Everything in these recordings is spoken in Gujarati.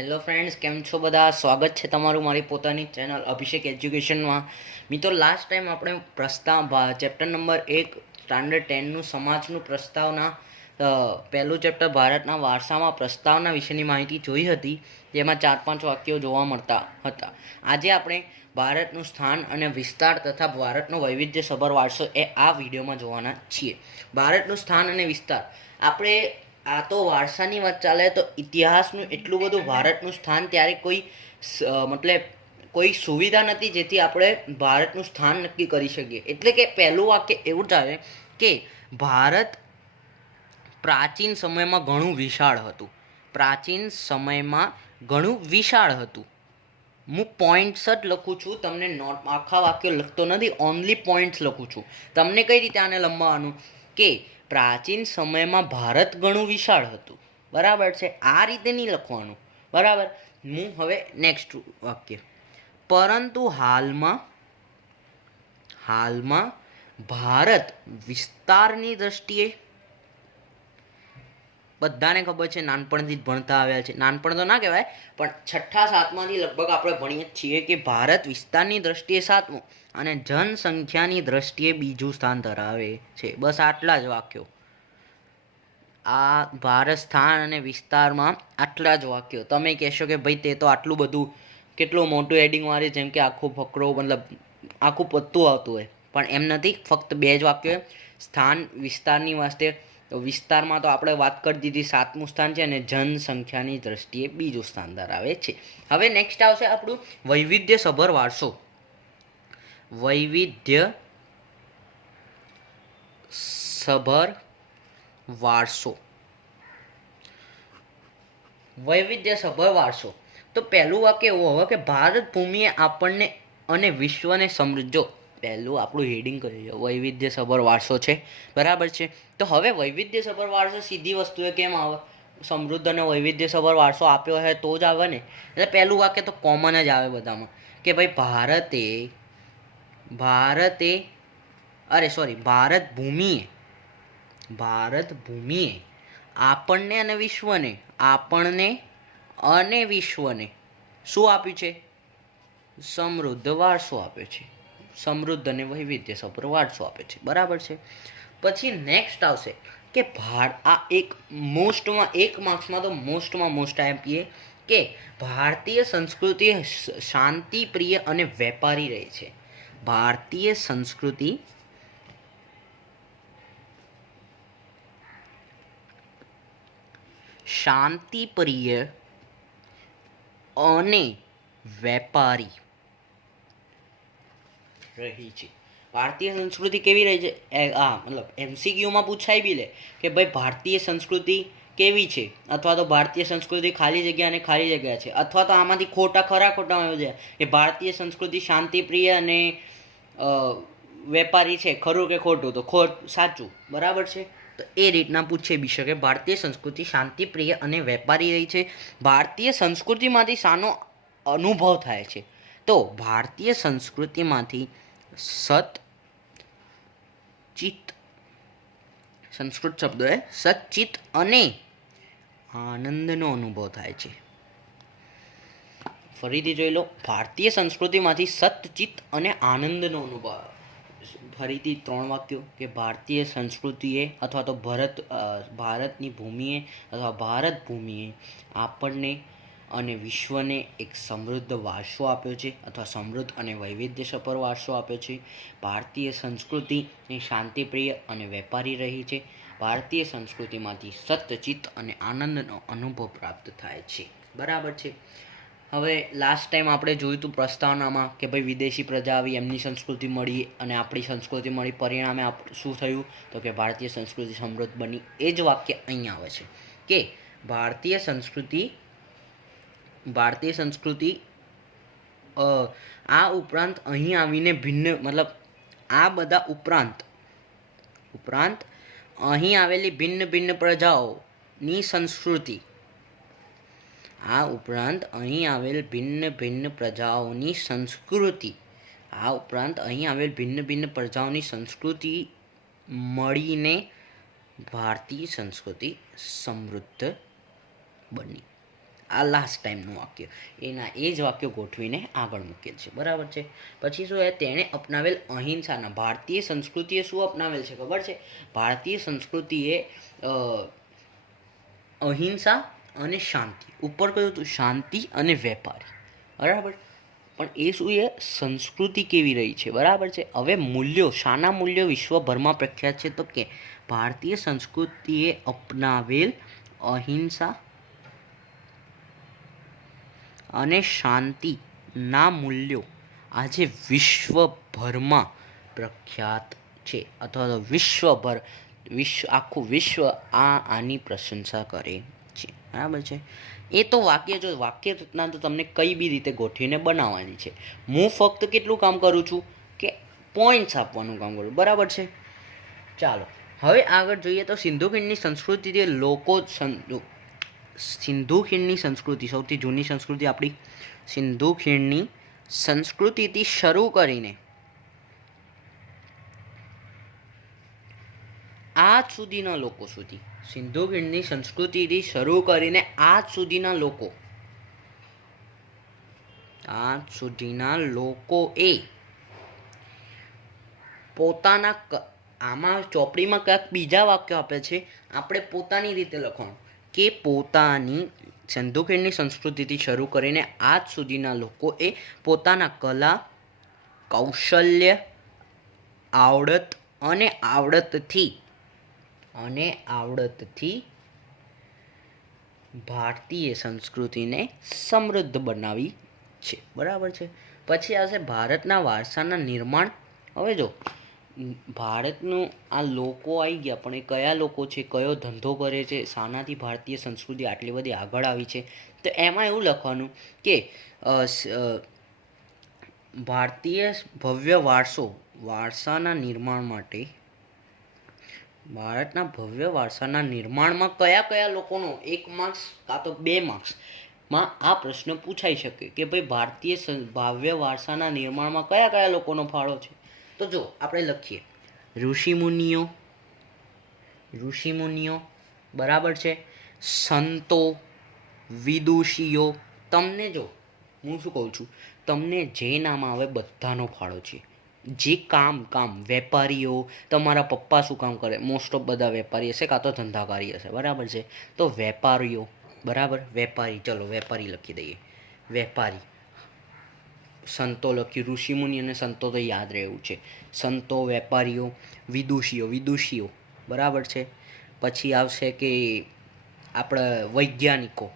હેલો ફ્રેન્ડ્સ, કેમ છો બધા? સ્વાગત છે તમારું મારી પોતાની ચેનલ અભિષેક એજ્યુકેશનમાં. મિત્રો, લાસ્ટ ટાઈમ આપણે ચેપ્ટર નંબર 1 સ્ટાન્ડર્ડ 10નું સમાજનું પ્રસ્તાવના પહેલું ચેપ્ટર ભારતના વારસામાં પ્રસ્તાવના વિશેની માહિતી જોઈ હતી, જેમાં 4-5 વાક્યો જોવા મળતા હતા. આજે આપણે ભારતનું સ્થાન અને વિસ્તાર તથા ભારતનો વૈવિધ્યસભર વારસો એ આ વિડીયોમાં જોવાના છીએ. ભારતનું સ્થાન અને વિસ્તાર, આપણે આ તો વારસાની વાત ચાલે તો ઇતિહાસનું એટલું બધું ભારતનું સ્થાન ત્યારે મતલબ કોઈ સુવિધા નથી જેથી આપણે ભારતનું સ્થાન નક્કી કરી શકીએ. એટલે કે પહેલું વાક્ય એવું ચાલે કે ભારત પ્રાચીન સમયમાં ઘણું વિશાળ હતું. પ્રાચીન સમયમાં ઘણું વિશાળ હતું. હું પોઈન્ટ્સ જ લખું છું, તમને નોટ આખા વાક્ય લખતો નથી, ઓનલી પોઈન્ટ્સ લખું છું. તમને કઈ રીતે આને લંબાવવાનું કે પ્રાચીન સમયમાં ભારત ઘણું વિશાળ હતું, બરાબર છે? આ રીતે નહીં લખવાનું, બરાબર. હું હવે નેક્સ્ટ વાક્ય, પરંતુ હાલમાં ભારત વિસ્તારની દ્રષ્ટિએ, બધાને ખબર છે, નાનપણથી જ ભણતા આવ્યા છે, નાનપણ તો ના કહેવાય પણ 6ઠા-7માથી લગભગ આપણે ભણીએ છીએ કે ભારત વિસ્તારની દ્રષ્ટિએ 7મું અને જનસંખ્યાની દ્રષ્ટિએ બીજું સ્થાન ધરાવે છે. બસ આટલા જ વાક્યો. આ ભારત સ્થાન અને વિસ્તારમાં આટલા જ વાક્યો. તમે કહેશો કે ભાઈ તે તો આટલું બધું કેટલું મોટું હેડિંગ મારી, જેમ કે આખું ફકરો મતલબ આખું પત્તું આવતું હોય, પણ એમ નથી. ફક્ત 2 જ વાક્યો. સ્થાન વિસ્તારની વાસ્તે વિસ્તારમાં તો આપણે વાત કરી દીધી, 7મું સ્થાન છે અને જનસંખ્યાની દ્રષ્ટિએ બીજું સ્થાન ધરાવે છે. હવે નેક્સ્ટ આવશે આપણું વૈવિધ્યસભર વારસો. વૈવિધ્યસભર વારસો. તો પહેલું વાક્ય એવું હવે કે ભારત ભૂમિએ આપણને અને વિશ્વને સમૃદ્ધો. પહેલું આપણું હેડિંગ કર્યું છે વૈવિધ્યસભર વારસો છે, બરાબર છે. તો હવે વૈવિધ્યસભર વારસો સીધી વસ્તુ એ કેમ આવે? સમૃદ્ધ અને વૈવિધ્યસભર વારસો આપ્યો હોય તો જ આવે ને. એટલે પહેલું વાક્ય તો કોમન જ આવે બધામાં કે ભાઈ ભારત ભૂમિએ આપણને અને વિશ્વને શું આપ્યું છે? સમૃદ્ધ વારસો આપ્યો છે. સમૃદ્ધ અને વૈવિધ્યસભર વારસો આપે છે, બરાબર છે. પછી નેક્સ્ટ આવશે કે આ એક માર્ક્સમાં તો મોસ્ટ આપીએ કે ભારતીય સંસ્કૃતિ શાંતિપ્રિય અને વેપારી રહી છે. ભારતીય સંસ્કૃતિ શાંતિપ્રિય અને વેપારી રહી છે. ભારતીય સંસ્કૃતિ કેવી રહી છે? મતલબ MCQમાં પૂછાઈ બી લે કે ભાઈ ભારતીય સંસ્કૃતિ કેવી છે, અથવા તો ભારતીય સંસ્કૃતિ ખાલી જગ્યા અને ખાલી જગ્યા છે, અથવા તો આમાંથી ખોટા આવી જાય કે ભારતીય સંસ્કૃતિ શાંતિપ્રિય અને વેપારી છે. ખરું કે ખોટું? તો સાચું, બરાબર છે. તો એ રીતના પૂછે બી શકે. ભારતીય સંસ્કૃતિ શાંતિપ્રિય અને વેપારી રહી છે. ભારતીય સંસ્કૃતિમાંથી શાનો અનુભવ થાય છે? તો ભારતીય સંસ્કૃતિમાંથી સંસ્કૃત શબ્દ સચ્ચિત અને આનંદનો અનુભવ થાય છે. ફરીથી જોઈ લો, ભારતીય સંસ્કૃતિમાંથી સચ્ચિત અને આનંદનો અનુભવ. ફરીથી 3 વાક્યો કે ભારતીય સંસ્કૃતિએ અથવા તો ભારતની ભૂમિએ અથવા ભારત ભૂમિએ આપણને અને વિશ્વને એક સમૃદ્ધ વારસો આપ્યો છે, અથવા સમૃદ્ધ અને વૈવિધ્યસભર વારસો આપ્યો છે. ભારતીય સંસ્કૃતિ એ શાંતિપ્રિય અને વેપારી રહી છે. ભારતીય સંસ્કૃતિમાંથી સચ્ચિત અને આનંદનો અનુભવ પ્રાપ્ત થાય છે, બરાબર છે. હવે લાસ્ટ ટાઈમ આપણે જોયું હતું પ્રસ્તાવનામાં કે ભાઈ વિદેશી પ્રજા આવી, એમની સંસ્કૃતિ મળી અને આપણી સંસ્કૃતિ મળી, પરિણામે શું થયું? તો કે ભારતીય સંસ્કૃતિ સમૃદ્ધ બની. એ જ વાક્ય અહીં આવે છે કે ભારતીય સંસ્કૃતિ આ ઉપરાંત અહીં આવીને આ બધા ઉપરાંત અહીં આવેલી ભિન્ન પ્રજાઓની સંસ્કૃતિ, મળીને ભારતીય સંસ્કૃતિ સમૃદ્ધ બની. આ લાસ્ટ ટાઈમનું વાક્ય, એના એ જ વાક્ય ગોઠવીને આગળ મૂકેલ છે, બરાબર છે. પછી શું છે, તેણે અપનાવેલ અહિંસાના, ભારતીય સંસ્કૃતિએ શું અપનાવેલ છે ખબર છે? ભારતીય સંસ્કૃતિએ અહિંસા અને શાંતિ, ઉપર કહ્યું હતું શાંતિ અને વેપારી, બરાબર. પણ એ શું એ સંસ્કૃતિ કેવી રહી છે, બરાબર છે. હવે મૂલ્યો, શાના મૂલ્યો વિશ્વભરમાં પ્રખ્યાત છે? તો કે ભારતીય સંસ્કૃતિએ અપનાવેલ અહિંસા અને શાંતિના મૂલ્યો આજે વિશ્વભરમાં પ્રખ્યાત છે, અથવા તો આખું વિશ્વ આની પ્રશંસા કરે છે, બરાબર છે. એ તો વાક્ય રચના તો તમને કઈ બી રીતે ગોઠવીને બનાવવાની છે. હું ફક્ત કેટલું કામ કરું છું કે પોઈન્ટ્સ આપવાનું કામ કરું, બરાબર છે. ચાલો હવે આગળ જોઈએ તો સિંધુ ખીણની સંસ્કૃતિથી સિંધુ ખીણની સંસ્કૃતિ, સૌથી જૂની સંસ્કૃતિ આપણી સિંધુ ખીણની સંસ્કૃતિથી શરૂ કરીને આજ સુધીના લોકો સુધી, સિંધુ ખીણની સંસ્કૃતિથી શરૂ કરીને આજ સુધીના લોકોએ પોતાના, આમાં ચોપડીમાં ક્યાંક બીજા વાક્યો આપે છે, આપણે પોતાની રીતે લખવાનું કે પોતાની સિંધુ ખીણની સંસ્કૃતિથી શરૂ કરીને આજ સુધીના લોકોએ પોતાના કલા, કૌશલ્ય, આવડતથી ભારતીય સંસ્કૃતિને સમૃદ્ધ બનાવી છે, બરાબર છે. પછી આવશે ભારતના વારસાના નિર્માણ. હવે જો ભારતનું આ લોકો આવી ગયા, પણ એ કયા લોકો છે, કયો ધંધો કરે છે, શાનાથી ભારતીય સંસ્કૃતિ આટલી બધી આગળ આવી છે, તો એમાં એવું લખવાનું કે ભારતીય ભવ્ય વારસાના નિર્માણ માટે, ભારતના ભવ્ય વારસાના નિર્માણમાં કયા લોકોનો 1 માર્ક્સ કાં તો 2 માર્ક્સમાં આ પ્રશ્ન પૂછાઈ શકે કે ભાઈ ભારતીય ભવ્ય વારસાના નિર્માણમાં કયા લોકોનો ફાળો છે. તો જો આપણે લખીએ ઋષિમુનિઓ, બરાબર છે, સંતો, વિદુષીઓ. તમને જો હું શું કહું છું, તમને જે નામ આવે બધાનો ફાળો છે. જે કામ વેપારીઓ, તમારા પપ્પા શું કામ કરે, મોસ્ટ ઓફ બધા વેપારી હશે કાં તો ધંધાકારી હશે, બરાબર છે. તો વેપારીઓ, બરાબર, વેપારી, ચલો વેપારી લખી દઈએ, વેપારી. સંતો લખ્યું, ઋષિમુનિ અને સંતો તો યાદ રહેવું છે. સંતો, વેપારીઓ, વિદુષીઓ, બરાબર છે. પછી આવશે કે આપણે વૈજ્ઞાનિકો,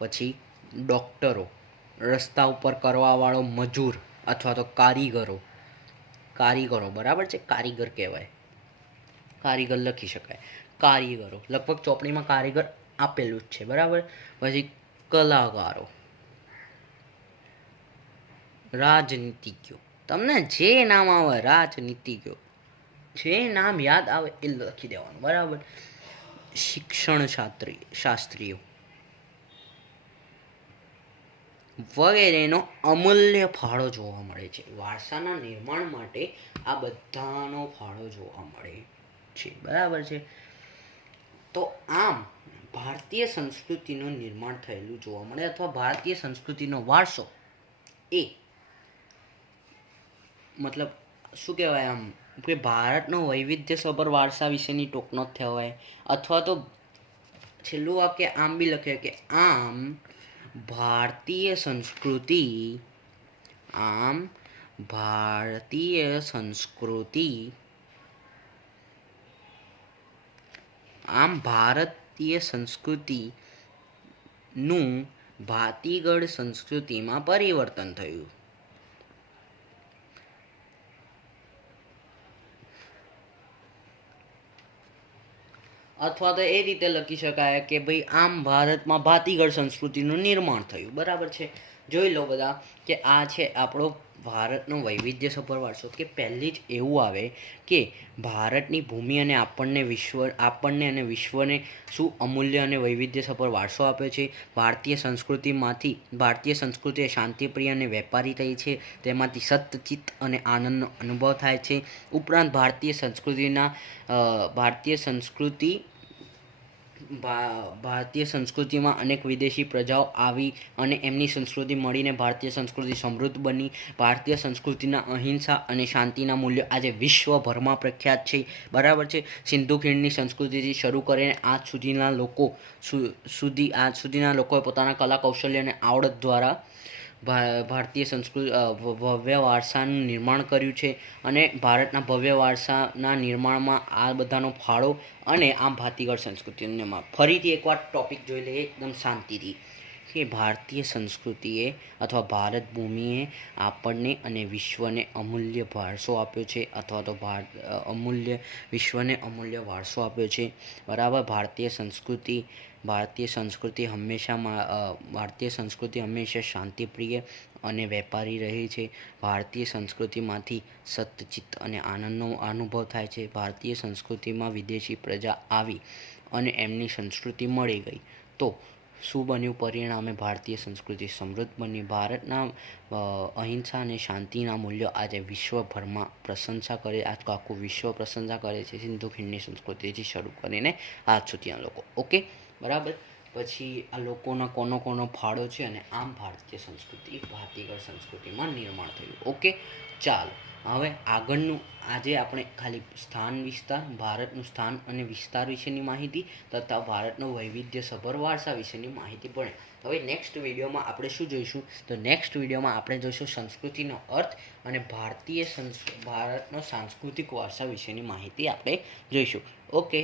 પછી ડૉક્ટરો, રસ્તા ઉપર કરવાવાળો મજૂર અથવા તો કારીગરો, બરાબર છે, કારીગર કહેવાય, કારીગર લખી શકાય, કારીગરો. લગભગ ચોપડીમાં કારીગર આપેલું જ છે, બરાબર. પછી કલાકારો, રાજનીતિજ્ઞો, તમને જે નામ આવે, રાજનીતિજ્ઞો, જે નામ યાદ આવે એ લખી દેવાનું, બરાબર. શિક્ષણ શાસ્ત્રીઓ વગેરેનો અમૂલ્ય ફાળો જોવા મળે છે. વારસાના નિર્માણ માટે આ બધાનો ફાળો જોવા મળે છે, બરાબર છે. તો આમ ભારતીય સંસ્કૃતિનું નિર્માણ થયેલું જોવા મળે, અથવા ભારતીય સંસ્કૃતિનો વારસો એ મતલબ શું કહેવાય, આમ કે ભારતનો વૈવિધ્યસભર વારસા વિશેની ટોકનો કહેવાય. અથવા તો છેલ્લું વાક્ય આમ બી લખે કે આમ ભારતીય સંસ્કૃતિનું ભાતીગળ સંસ્કૃતિમાં પરિવર્તન થયું. અથવા તો એ રીતે લખી શકાય કે ભાઈ આમ ભારતમાં ભાતીગળ સંસ્કૃતિનું નિર્માણ થયું, બરાબર છે. જોઈ લો બધા કે આ છે આપણો ભારતનો વૈવિધ્યસભર વારસો. કે પહેલી જ એવું આવે કે ભારતની ભૂમિ અને આપણને અને વિશ્વને શું અમૂલ્ય અને વૈવિધ્યસભર વારસો આપ્યો છે. ભારતીય સંસ્કૃતિ શાંતિપ્રિય અને વેપારી થઈ છે. તેમાંથી સત્યચિત્ત અને આનંદનો અનુભવ થાય છે. ઉપરાંત ભારતીય સંસ્કૃતિ ભારતીય સંસ્કૃતિમાં અનેક વિદેશી પ્રજાઓ આવી અને એમની સંસ્કૃતિ મળીને ભારતીય સંસ્કૃતિ સમૃદ્ધ બની. ભારતીય સંસ્કૃતિના અહિંસા અને શાંતિના મૂલ્યો આજે વિશ્વભરમાં પ્રખ્યાત છે. બરાબર છે. સિંધુ ખીણની સંસ્કૃતિથી શરૂ કરીને આજ સુધીના લોકોએ પોતાના કલા કૌશલ્ય અને આવડત દ્વારા ભારતીય સંસ્કૃતિ ભવ્ય વારસાનું નિર્માણ કર્યું છે. અને ભારતના ભવ્ય વારસાના નિર્માણમાં આ બધાનો ફાળો અને આમ ભાતીગળ સંસ્કૃતિમાં ફરીથી એકવાર ટોપિક જોઈ લઈએ એકદમ શાંતિથી કે ભારતીય સંસ્કૃતિએ અથવા ભારત ભૂમિએ આપણને અને વિશ્વને અમૂલ્ય વારસો આપ્યો છે અથવા તો વિશ્વને અમૂલ્ય વારસો આપ્યો છે. બરાબર. ભારતીય સંસ્કૃતિ હંમેશા શાંતિપ્રિય અને વેપારી રહી છે. ભારતીય સંસ્કૃતિમાંથી સત્યચિત્ત અને આનંદનો અનુભવ થાય છે. ભારતીય સંસ્કૃતિમાં વિદેશી પ્રજા આવી અને એમની સંસ્કૃતિ મળી ગઈ તો શું બન્યું? પરિણામે ભારતીય સંસ્કૃતિ સમૃદ્ધ બની. ભારતના અહિંસા અને શાંતિના મૂલ્યો આજે વિશ્વભરમાં પ્રશંસા કરે. આખું વિશ્વ પ્રશંસા કરે છે સિંધુ ખીણની સંસ્કૃતિથી શરૂ કરીને આજ સુધીના લોકો. ઓકે, બરાબર. પછી આ લોકોનો કોનો ફાળો છે અને આમ ભારતીય સંસ્કૃતિ ભાતીગળ સંસ્કૃતિમાં નિર્માણ થયું. ઓકે, ચાલો હવે આગળનું આજે આપણે ખાલી ભારતનું સ્થાન અને વિસ્તાર વિશેની માહિતી તથા ભારતનો વૈવિધ્યસભર વારસા વિશેની માહિતી ભણે. હવે નેક્સ્ટ વિડીયોમાં આપણે શું જોઈશું? તો નેક્સ્ટ વિડીયોમાં આપણે જોઈશું સંસ્કૃતિનો અર્થ અને ભારતનો સાંસ્કૃતિક વારસા વિશેની માહિતી આપણે જોઈશું. ઓકે.